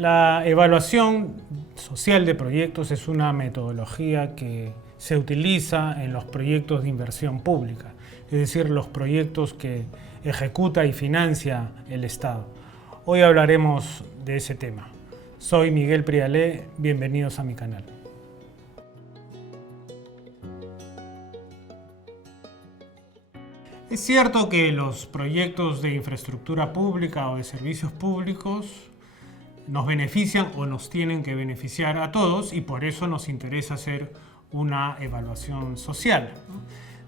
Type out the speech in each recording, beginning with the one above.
La evaluación social de proyectos es una metodología que se utiliza en los proyectos de inversión pública, es decir, los proyectos que ejecuta y financia el Estado. Hoy hablaremos de ese tema. Soy Miguel Prialé, bienvenidos a mi canal. Es cierto que los proyectos de infraestructura pública o de servicios públicos nos benefician o nos tienen que beneficiar a todos y por eso nos interesa hacer una evaluación social.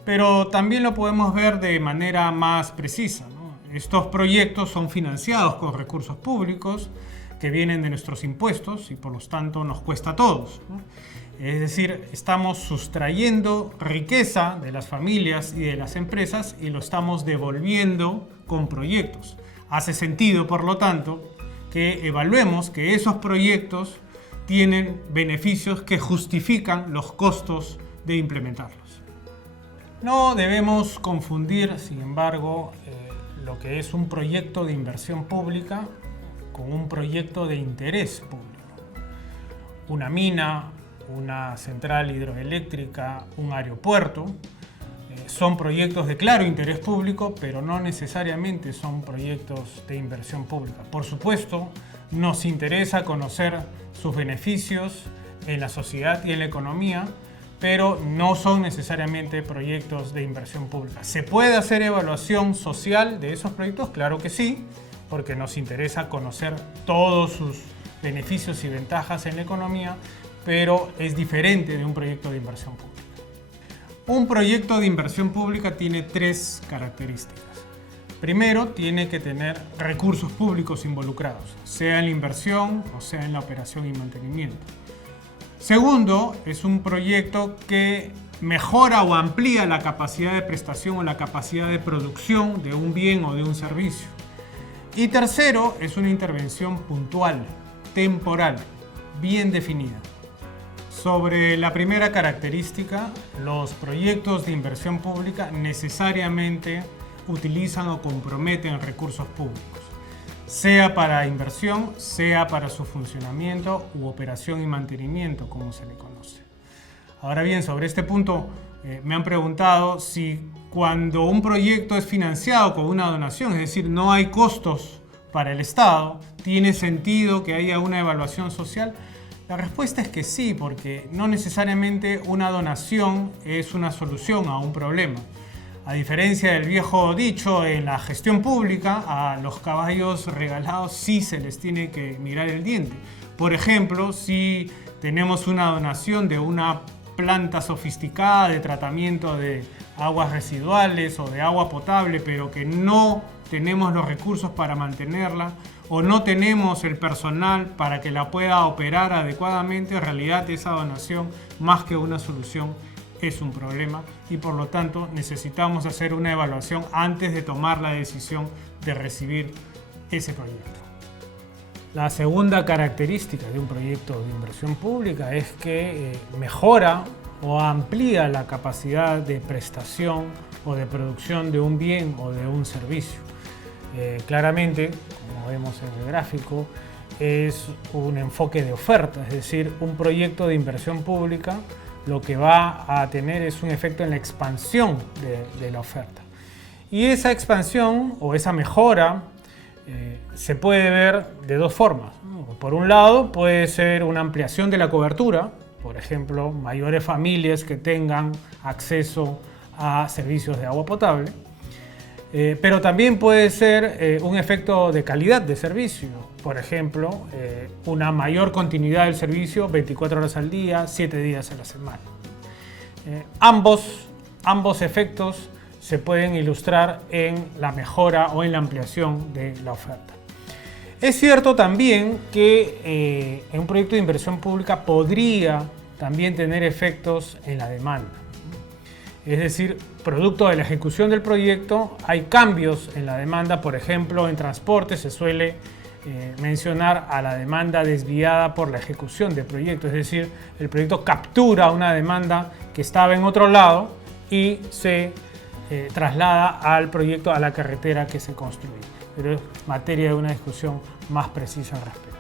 Pero también lo podemos ver de manera más precisa, ¿no? Estos proyectos son financiados con recursos públicos que vienen de nuestros impuestos y por lo tanto nos cuesta a todos, ¿no? Es decir, estamos sustrayendo riqueza de las familias y de las empresas y lo estamos devolviendo con proyectos. Hace sentido, por lo tanto, que evaluemos que esos proyectos tienen beneficios que justifican los costos de implementarlos. No debemos confundir, sin embargo, lo que es un proyecto de inversión pública con un proyecto de interés público. Una mina, una central hidroeléctrica, un aeropuerto, son proyectos de claro interés público, pero no necesariamente son proyectos de inversión pública. Por supuesto, nos interesa conocer sus beneficios en la sociedad y en la economía, pero no son necesariamente proyectos de inversión pública. ¿Se puede hacer evaluación social de esos proyectos? Claro que sí, porque nos interesa conocer todos sus beneficios y ventajas en la economía, pero es diferente de un proyecto de inversión pública. Un proyecto de inversión pública tiene tres características. Primero, tiene que tener recursos públicos involucrados, sea en la inversión o sea en la operación y mantenimiento. Segundo, es un proyecto que mejora o amplía la capacidad de prestación o la capacidad de producción de un bien o de un servicio. Y tercero, es una intervención puntual, temporal, bien definida. Sobre la primera característica, los proyectos de inversión pública necesariamente utilizan o comprometen recursos públicos, sea para inversión, sea para su funcionamiento u operación y mantenimiento, como se le conoce. Ahora bien, sobre este punto me han preguntado si cuando un proyecto es financiado con una donación, es decir, no hay costos para el Estado, ¿tiene sentido que haya una evaluación social? La respuesta es que sí, porque no necesariamente una donación es una solución a un problema. A diferencia del viejo dicho, en la gestión pública, a los caballos regalados sí se les tiene que mirar el diente. Por ejemplo, si tenemos una donación de una planta sofisticada de tratamiento de aguas residuales o de agua potable, pero que no tenemos los recursos para mantenerla, o no tenemos el personal para que la pueda operar adecuadamente, en realidad esa donación, más que una solución, es un problema y por lo tanto necesitamos hacer una evaluación antes de tomar la decisión de recibir ese proyecto. La segunda característica de un proyecto de inversión pública es que mejora o amplía la capacidad de prestación o de producción de un bien o de un servicio. Claramente, como vemos en el gráfico, es un enfoque de oferta, es decir, un proyecto de inversión pública lo que va a tener es un efecto en la expansión de la oferta. Y esa expansión o esa mejora se puede ver de dos formas. Por un lado, puede ser una ampliación de la cobertura, por ejemplo, mayores familias que tengan acceso a servicios de agua potable. Pero también puede ser un efecto de calidad de servicio, por ejemplo, una mayor continuidad del servicio 24 horas al día, 7 días a la semana. Ambos efectos se pueden ilustrar en la mejora o en la ampliación de la oferta. Es cierto también que en un proyecto de inversión pública podría también tener efectos en la demanda. Es decir, producto de la ejecución del proyecto hay cambios en la demanda, por ejemplo, en transporte se suele mencionar a la demanda desviada por la ejecución del proyecto, es decir, el proyecto captura una demanda que estaba en otro lado y se traslada al proyecto, a la carretera que se construye. Pero es materia de una discusión más precisa al respecto.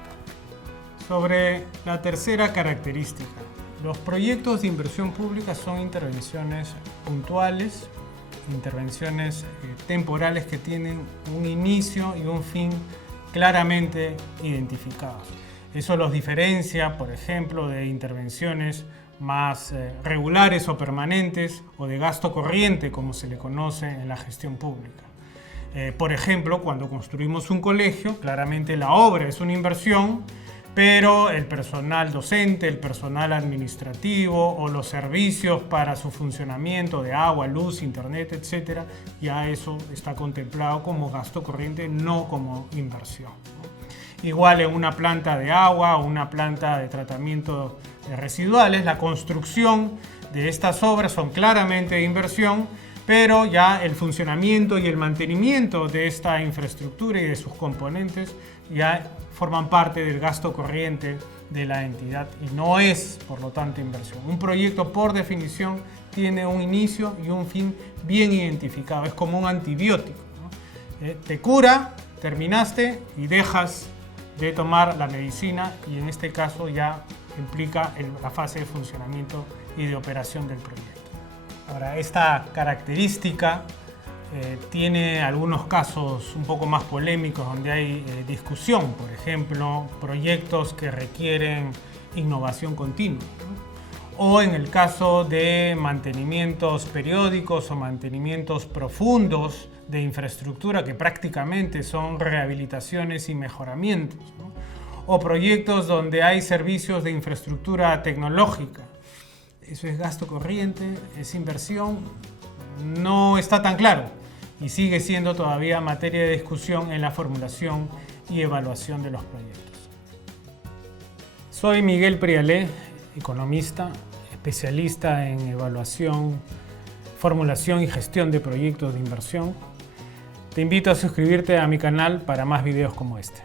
Sobre la tercera característica, los proyectos de inversión pública son intervenciones puntuales, intervenciones temporales que tienen un inicio y un fin claramente identificados. Eso los diferencia, por ejemplo, de intervenciones más regulares o permanentes o de gasto corriente, como se le conoce en la gestión pública. Por ejemplo, cuando construimos un colegio, claramente la obra es una inversión, pero el personal docente, el personal administrativo o los servicios para su funcionamiento de agua, luz, internet, etcétera, ya eso está contemplado como gasto corriente, no como inversión. Igual en una planta de agua o una planta de tratamiento de residuales, la construcción de estas obras son claramente de inversión, pero ya el funcionamiento y el mantenimiento de esta infraestructura y de sus componentes ya forman parte del gasto corriente de la entidad y no es, por lo tanto, inversión. Un proyecto, por definición, tiene un inicio y un fin bien identificado. Es como un antibiótico, ¿no? Te cura, terminaste y dejas de tomar la medicina y en este caso ya implica la fase de funcionamiento y de operación del proyecto. Ahora, esta característica tiene algunos casos un poco más polémicos donde hay discusión, por ejemplo, proyectos que requieren innovación continua, ¿no? O en el caso de mantenimientos periódicos o mantenimientos profundos de infraestructura que prácticamente son rehabilitaciones y mejoramientos, ¿no? O proyectos donde hay servicios de infraestructura tecnológica. Eso es gasto corriente, es inversión, no está tan claro y sigue siendo todavía materia de discusión en la formulación y evaluación de los proyectos. Soy Miguel Prialé, economista, especialista en evaluación, formulación y gestión de proyectos de inversión. Te invito a suscribirte a mi canal para más videos como este.